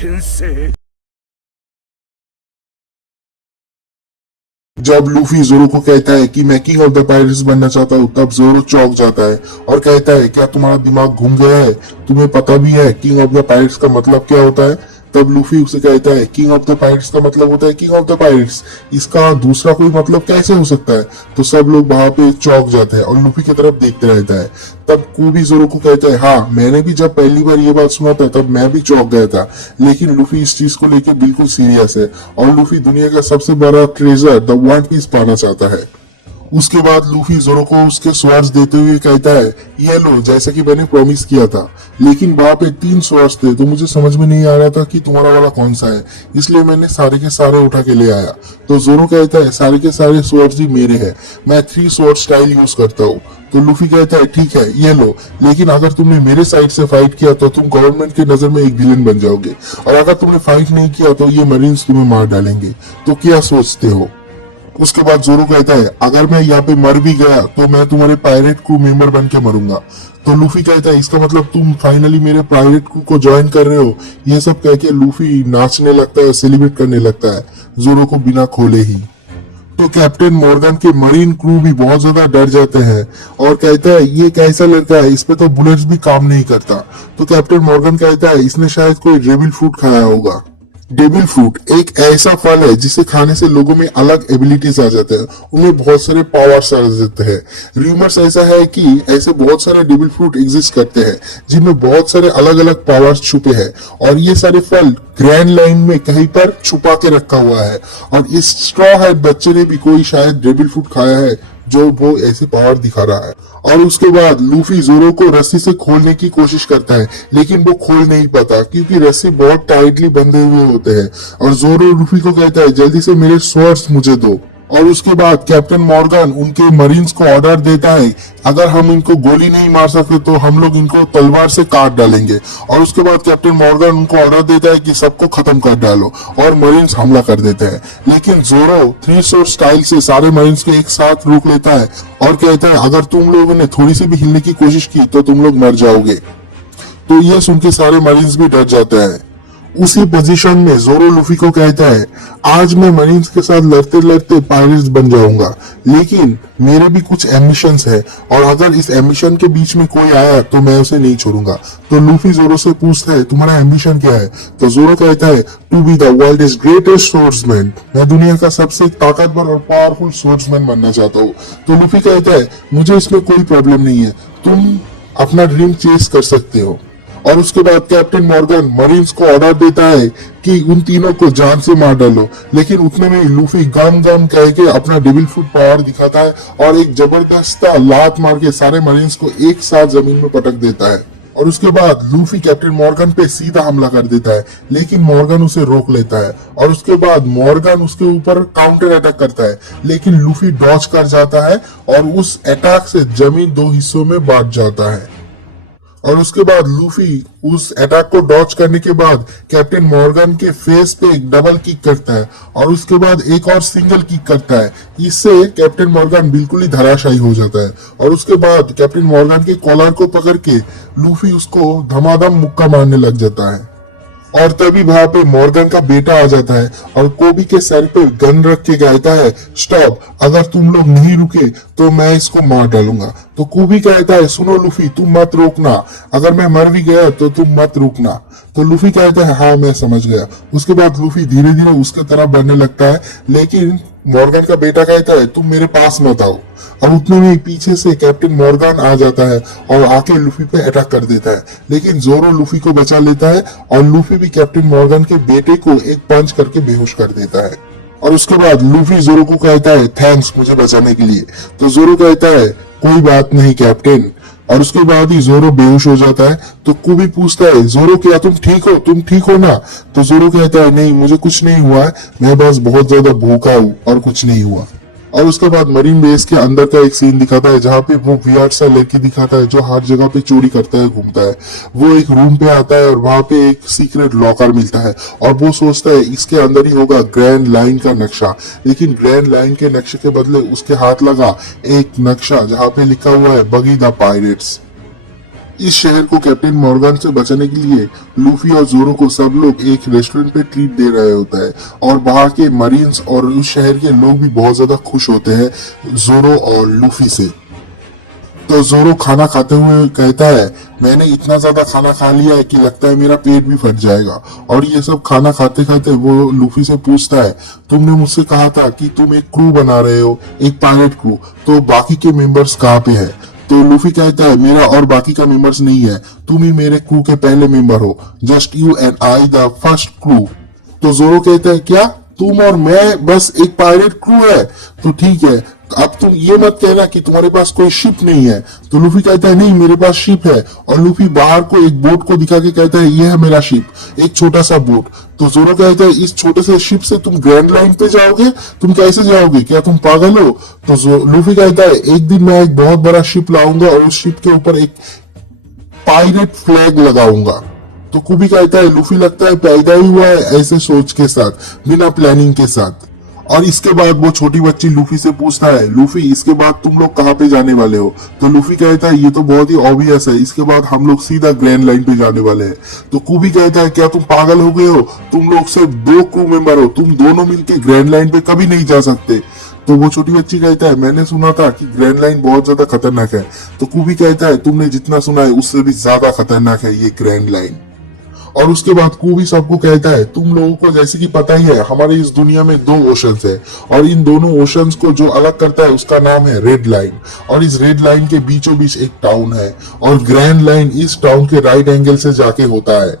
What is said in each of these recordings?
天性。जब Luffy जोरो को कहता है कि मैं किंग ऑफ द पायरेट्स बनना चाहता हूँ, तब जोरो चौंक जाता है और कहता है क्या तुम्हारा दिमाग घूम गया है? तुम्हें पता भी है किंग ऑफ द पायरेट्स का मतलब क्या होता है? तब लूफी उसे कहता है किंग ऑफ द पायरेट्स का मतलब होता है किंग ऑफ द पायरेट्स, इसका दूसरा कोई मतलब कैसे हो सकता है? तो सब लोग वहां पे चौंक जाते हैं और लूफी की तरफ देखते रहता है। तब कूबी जोरो को कहता है हाँ, मैंने भी जब पहली बार ये बात सुना था तब मैं भी चौंक गया था, लेकिन लूफी इस चीज को लेकर बिल्कुल सीरियस है और लूफी दुनिया का सबसे बड़ा ट्रेजर द वन पीस पाना चाहता है। उसके बाद लूफी जोरो को उसके स्वर्ड्स देते हुए कहता है ये लो, जैसा कि मैंने प्रॉमिस किया था, लेकिन वहां पे 3 स्वर्ड्स थे तो मुझे समझ में नहीं आ रहा था कि तुम्हारा वाला कौन सा है, इसलिए मैंने सारे के सारे उठा के ले आया। तो जोरो कहता है सारे के सारे स्वर्ड्स ही मेरे हैं, मैं 3 स्वॉर्ड स्टाइल यूज करता हूँ। तो लूफी कहता है ठीक है ये लो, लेकिन अगर तुमने मेरे साइड से फाइट किया तो तुम गवर्नमेंट की नजर में एक विलेन बन जाओगे, और अगर तुमने फाइट नहीं किया तो ये मरीन्स तुम्हें मार डालेंगे। तो क्या सोचते हो? उसके बाद जोरो कहता है अगर मैं यहाँ पे मर भी गया तो मैं तुम्हारे पायरेट क्रू मेंबर बन के मरूंगा। तो लूफी कहता है इसका मतलब तुम फाइनली मेरे पायरेट क्रू को ज्वाइन कर रहे हो? ये सब कह के लूफी नाचने लगता है, सेलिब्रेट करने लगता है जोरो को बिना खोले ही। तो कैप्टन मॉर्गन के मरीन क्रू भी बहुत ज्यादा डर जाते हैं और कहता है ये कैसा लड़का है, इस पे तो बुलेट्स भी काम नहीं करता। तो कैप्टन मॉर्गन कहता है इसने शायद कोई डेविल फ्रूट खाया होगा। डेविल फ्रूट एक ऐसा फल है जिसे खाने से लोगों में अलग एबिलिटीज आ जाते हैं, उनमें बहुत सारे पावर्स आ जाते हैं। रूमर्स ऐसा है कि ऐसे बहुत सारे डेविल फ्रूट एग्जिस्ट करते हैं जिनमें बहुत सारे अलग अलग पावर्स छुपे हैं, और ये सारे फल ग्रैंड लाइन में कहीं पर छुपा के रखा हुआ है, और इस स्ट्रॉ हेड बच्चे ने भी कोई शायद डेविल फ्रूट खाया है जो वो ऐसे पावर दिखा रहा है। और उसके बाद लूफी जोरो को रस्सी से खोलने की कोशिश करता है, लेकिन वो खोल नहीं पाता क्योंकि रस्सी बहुत टाइटली बंधे हुए होते हैं। और जोरो लूफी को कहता है जल्दी से मेरे स्वर्ड्स मुझे दो। और उसके बाद कैप्टन मॉर्गन उनके मरीन्स को ऑर्डर देता है अगर हम इनको गोली नहीं मार सकते तो हम लोग इनको तलवार से काट डालेंगे। और उसके बाद कैप्टन मॉर्गन उनको ऑर्डर देता है कि सबको खत्म कर डालो, और मरीन्स हमला कर देते हैं। लेकिन जोरो 3 स्वॉर्ड स्टाइल से सारे मरीन्स को एक साथ रोक लेता है और कहता है अगर तुम लोगों ने थोड़ी सी भी हिलने की कोशिश की तो तुम लोग मर जाओगे। तो ये सुन के सारे मरीन्स भी डर जाते हैं। उसी पोजीशन में जोरो लूफी को कहता है आज मैं मरीन्स के साथ लड़ते लड़ते पायरेट्स बन जाऊंगा, लेकिन मेरे भी कुछ एम्बिशंस है, और अगर इस एम्बिशन के बीच में कोई आया तो मैं उसे नहीं छोड़ूंगा। तो लूफी जोरो से पूछता है तुम्हारा एम्बिशन क्या है? तो जोरो कहता है to be the world's greatest swordsman, मैं दुनिया का सबसे ताकतवर और पावरफुल सोर्समैन बनना चाहता हूँ। तो लूफी कहता है मुझे इसमें कोई प्रॉब्लम नहीं है, तुम अपना ड्रीम चेस कर सकते हो। और उसके बाद कैप्टन मॉर्गन मरीन्स को ऑर्डर देता है कि उन तीनों को जान से मार डालो, लेकिन उतने में लूफी गम गम कह के अपना डेविल फ्रूट पावर दिखाता है और एक जबरदस्त लात मार के सारे मरीन्स को एक साथ जमीन में पटक देता है। और उसके बाद लूफी कैप्टन मॉर्गन पे सीधा हमला कर देता है, लेकिन मॉर्गन उसे रोक लेता है। और उसके बाद मॉर्गन उसके ऊपर काउंटर अटैक करता है, लेकिन लूफी डॉज कर जाता है और उस अटैक से जमीन 2 हिस्सों में बांट जाता है। और उसके बाद लूफी उस अटैक को डॉच करने के बाद कैप्टन मॉर्गन के फेस पे एक डबल किक करता है, और उसके बाद एक और सिंगल किक करता है। इससे कैप्टन मॉर्गन बिल्कुल ही धराशायी हो जाता है। और उसके बाद कैप्टन मॉर्गन के कॉलर को पकड़ के लूफी उसको धमाधम मुक्का मारने लग जाता है। और तभी वहां पे मॉर्गन का बेटा आ जाता है और कोबी के सर पे गन रख के कहता है स्टॉप, अगर तुम लोग नहीं रुके तो मैं इसको मार डालूंगा। तो कोबी कहता है सुनो लूफी, तुम मत रोकना, अगर मैं मर भी गया तो तुम मत रुकना। तो लूफी कहता है हाँ मैं समझ गया। उसके बाद लूफी धीरे धीरे उसके तरफ बढ़ने लगता है, लेकिन मॉर्गन का बेटा कहता है तुम मेरे पास मत आओ। और उतने में पीछे से कैप्टन मॉर्गन आ जाता है और आके लूफी पे अटैक कर देता है, लेकिन जोरो लूफी को बचा लेता है और लूफी भी कैप्टन मॉर्गन के बेटे को एक पंच करके बेहोश कर देता है। और उसके बाद लूफी जोरो को कहता है थैंक्स मुझे बचाने के लिए। तो जोरो कहता है कोई बात नहीं कैप्टन। और उसके बाद ही जोरो बेहोश हो जाता है। तो कुबी पूछता है जोरो क्या तुम ठीक हो ना? तो जोरो कहता है नहीं मुझे कुछ नहीं हुआ है, मैं बस बहुत ज्यादा भूखा हूँ और कुछ नहीं हुआ। और उसके बाद मरीन बेस के अंदर का एक सीन दिखाता है जहाँ पे वो वियर्ड सा लड़की दिखाता है जो हर जगह पे चोरी करता है, घूमता है। वो एक रूम पे आता है और वहां पे एक सीक्रेट लॉकर मिलता है और वो सोचता है इसके अंदर ही होगा ग्रैंड लाइन का नक्शा, लेकिन ग्रैंड लाइन के नक्शे के बदले उसके हाथ लगा एक नक्शा जहाँ पे लिखा हुआ है बगी द पायरेट्स। इस शहर को कैप्टन मॉर्गन से बचाने के लिए लूफी और जोरो को सब लोग एक रेस्टोरेंट पे ट्रीट दे रहे होता है और वहां के मरीन्स और उस शहर के लोग भी बहुत ज्यादा खुश होते हैं जोरो और लूफी से। तो जोरो खाना खाते हुए कहता है, मैंने इतना ज्यादा खाना खा लिया है कि लगता है मेरा पेट भी फट जाएगा। और ये सब खाना खाते खाते वो लूफी से पूछता है, तुमने मुझसे कहा था कि तुम एक क्रू बना रहे हो, एक पायलट क्रू, तो बाकी के मेंबर्स कहाँ पे है? तो लूफी कहता है, मेरा और बाकी का मेंबर्स नहीं है, तुम ही मेरे क्रू के पहले मेंबर हो, just you and I the first crew. तो जोरो कहता है, क्या तुम और मैं बस एक पायलट क्रू है? तो ठीक है, अब तुम ये मत कहना कि तुम्हारे पास कोई शिप नहीं है। तो लूफी कहता है, नहीं मेरे पास शिप है। और लूफी बाहर को एक बोट को दिखा के कहता है, ये है मेरा शिप, एक छोटा सा बोट। तो जोरो कहता है, इस छोटे से शिप से तुम ग्रैंड लाइन पे जाओगे? तुम कैसे जाओगे, क्या तुम पागल हो? तो लूफी कहता है, एक दिन मैं एक बहुत बड़ा शिप लाऊंगा और उस शिप के ऊपर एक पायरेट फ्लैग लगाऊंगा। तो कुबी कहता है, लूफी लगता है पैदा ही हुआ है ऐसे सोच के साथ, बिना प्लानिंग के साथ। और इसके बाद वो छोटी बच्ची लूफी से पूछता है, लूफी इसके बाद तुम लोग कहाँ पे जाने वाले हो? तो लूफी कहता है, ये तो बहुत ही ऑब्वियस है, इसके बाद हम लोग सीधा ग्रैंड लाइन पे जाने वाले हैं। तो कुबी कहता है, क्या तुम पागल हो गए हो? तुम लोग सिर्फ 2 क्रू मेंबर हो, तुम दोनों मिलके ग्रैंड लाइन पे कभी नहीं जा सकते। तो वो छोटी बच्ची कहता है, मैंने सुना था कि ग्रैंड लाइन बहुत ज्यादा खतरनाक है। तो कुबी कहता है, तुमने जितना सुना है उससे भी ज्यादा खतरनाक है ये ग्रैंड लाइन। और उसके बाद कुबी सबको कहता है, तुम लोगों को जैसे कि पता ही है, हमारे इस दुनिया में 2 ओशंस है और इन दोनों ओशंस को जो अलग करता है उसका नाम है रेड लाइन। और इस रेड लाइन के बीचों बीच एक टाउन है और ग्रैंड लाइन इस टाउन के राइट एंगल से जाके होता है।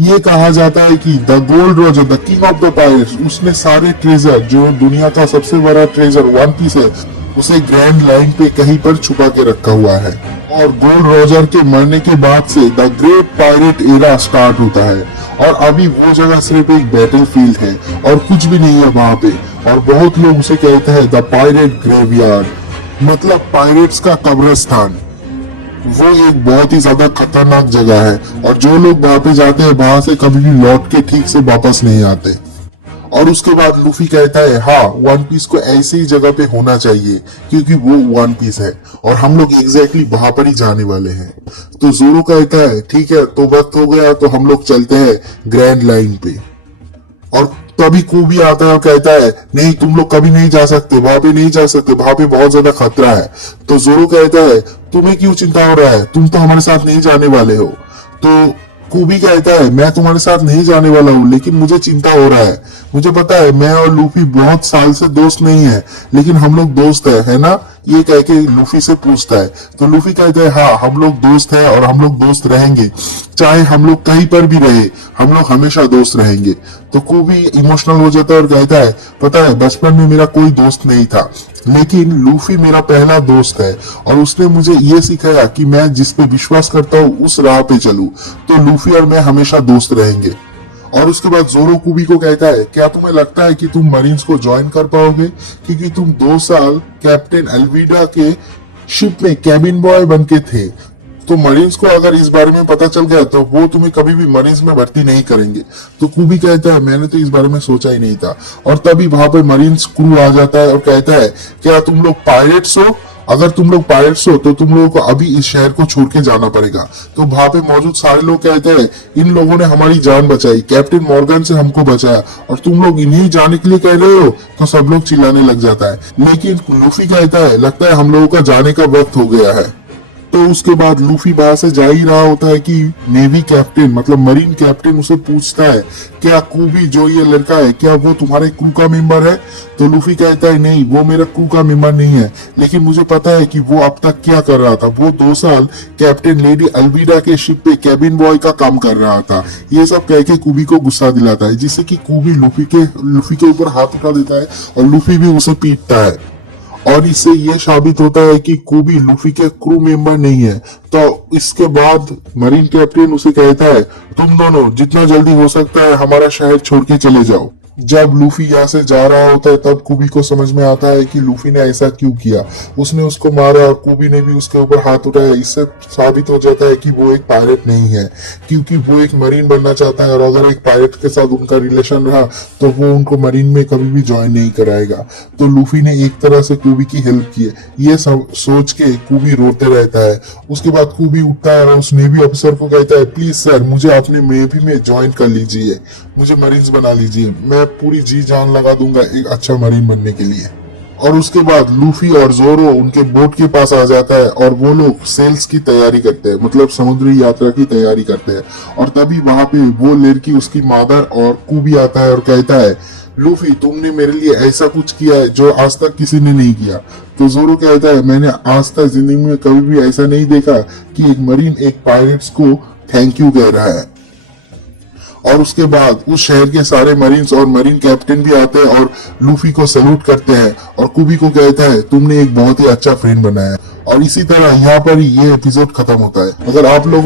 ये कहा जाता है कि the gold Roger, the king of the pirates, उसने सारे ट्रेजर, जो दुनिया का सबसे बड़ा ट्रेजर वन पीस है, उसे ग्रैंड लाइन पे कहीं पर छुपा के रखा हुआ है। और गोल्ड रोजर के मरने के बाद से the great pirate era start होता है और अभी वो जगह सिर्फ एक बैटल फील्ड है और कुछ भी नहीं है वहां पे। और बहुत लोग उसे कहते हैं द पायरेट ग्रेवयार्ड, मतलब पायरेट्स का कब्रिस्तान। वो एक बहुत ही ज्यादा खतरनाक जगह है और जो लोग वहां पे जाते हैं वहां से कभी भी लौट के ठीक से वापस नहीं आते। और उसके बाद लूफी कहता है, हाँ वन पीस को ऐसी ही जगह पे होना चाहिए क्योंकि वो वन पीस है और हम लोग एग्जैक्टली वहां पर ही जाने वाले हैं। तो जोरो कहता है, ठीक है तो वक्त हो गया, तो हम लोग चलते हैं ग्रैंड लाइन पे। और तभी कुबी आता है और कहता है, नहीं तुम लोग कभी नहीं जा सकते, वहां पे नहीं जा सकते, वहां पे बहुत ज्यादा खतरा है। तो जोरो कहता है, तुम्हें क्यों चिंता हो रहा है, तुम तो हमारे साथ नहीं जाने वाले हो। तो कुबी कहता है, मैं तुम्हारे साथ नहीं जाने वाला हूँ, लेकिन मुझे चिंता हो रहा है। मुझे पता है मैं और लूफी बहुत साल से दोस्त नहीं है, लेकिन हम लोग दोस्त है ना? ये कह के लूफी से पूछता है। तो लूफी कहता है, हाँ हम लोग दोस्त है और हम लोग दोस्त रहेंगे, चाहे हम लोग कहीं पर भी रहे, हम लोग हमेशा दोस्त रहेंगे। तो कुबी इमोशनल हो जाता है और कहता है, पता है बचपन में मेरा कोई दोस्त नहीं था, लेकिन लूफी मेरा पहला दोस्त है और उसने मुझे ये सिखाया कि मैं जिस पे विश्वास करता हूँ उस राह पे चलूं। तो लूफी और मैं हमेशा दोस्त रहेंगे। और उसके बाद जोरो कुबी को कहता है, क्या तुम्हें लगता है कि तुम मरीन्स को ज्वाइन कर पाओगे? क्योंकि तुम 2 साल कैप्टन अल्विडा के शिप में कैबिन बॉय बन के थे, तो मरीन्स को अगर इस बारे में पता चल गया तो वो तुम्हें कभी भी मरीन्स में भर्ती नहीं करेंगे। तो कुबी कहता है, मैंने तो इस बारे में सोचा ही नहीं था। और तभी वहां पे मरीन्स क्रू आ जाता है और कहता है, क्या तुम लोग पायरेट्स हो? अगर तुम लोग पायरेट्स हो तो तुम लोगों को अभी इस शहर को छोड़ के जाना पड़ेगा। तो वहां पे मौजूद सारे लोग कहते हैं, इन लोगों ने हमारी जान बचाई, कैप्टन मॉर्गन से हमको बचाया और तुम लोग इन्हीं जाने के लिए कह रहे हो? तो सब लोग चिल्लाने लग जाता है। लेकिन लूफी कहता है, लगता है हम लोगों का जाने का वक्त हो गया है। तो उसके बाद लूफी बाहर से जा ही रहा होता है कि नेवी कैप्टन, मतलब मरीन कैप्टन उसे पूछता है, क्या कुबी जो ये लड़का है क्या वो तुम्हारे क्रू का मेंबर है? तो लूफी कहता है, नहीं वो मेरा क्रू का मेंबर नहीं है, लेकिन मुझे पता है कि वो अब तक क्या कर रहा था। वो 2 साल कैप्टन लेडी अल्विडा के शिप पे कैबिन बॉय का काम कर रहा था। ये सब कह के कुबी को गुस्सा दिलाता है, जिससे कि कुबी लूफी के ऊपर हाथ उठा देता है और लूफी भी उसे पीटता है। और इससे यह साबित होता है कि कुबी लूफी के क्रू मेंबर नहीं है। तो इसके बाद मरीन कैप्टन उसे कहता है, तुम दोनों जितना जल्दी हो सकता है हमारा शहर छोड़ के चले जाओ। जब लूफी यहाँ से जा रहा होता है तब कुबी को समझ में आता है कि लूफी ने ऐसा क्यों किया। उसने उसको मारा और कुबी ने भी उसके ऊपर हाथ उठाया। इससे साबित हो जाता है कि वो एक पायरेट नहीं है, क्योंकि वो एक मरीन बनना चाहता है और अगर एक पायरेट के साथ उनका रिलेशन रहा तो वो उनको मरीन में कभी भी ज्वाइन नहीं कराएगा। तो लूफी ने एक तरह से कुबी की हेल्प की है, ये सब सोच के कुबी रोते रहता है। उसके बाद कुबी उठता है और उस नेवी ऑफिसर को कहता है, प्लीज सर मुझे अपने नेवी में ज्वाइन कर लीजिए, मुझे मरीन्स बना लीजिए, मैं पूरी जी जान लगा दूंगा एक अच्छा मरीन बनने के लिए। और उसके बाद लूफी और जोरो उनके बोट के पास आ जाता है और वो लोग सेल्स की तैयारी करते हैं, मतलब समुद्री यात्रा की तैयारी करते हैं। और तभी वहां पे वो लड़की, उसकी मादर और कुबी आता है और कहता है, लूफी तुमने मेरे लिए ऐसा कुछ किया है जो आज तक किसी ने नहीं किया। तो जोरो कहता है, मैंने आज तक जिंदगी में कभी भी ऐसा नहीं देखा कि एक मरीन एक पायरेट्स को थैंक यू कह रहा है। और उसके बाद उस शहर के सारे मरीन्स और मरीन कैप्टन भी आते हैं और लूफी को सैल्यूट करते हैं और कुबी को कहता है, तुमने एक बहुत ही अच्छा फ्रेंड बनाया। और इसी तरह यहाँ पर ये एपिसोड खत्म होता है। अगर आप लोग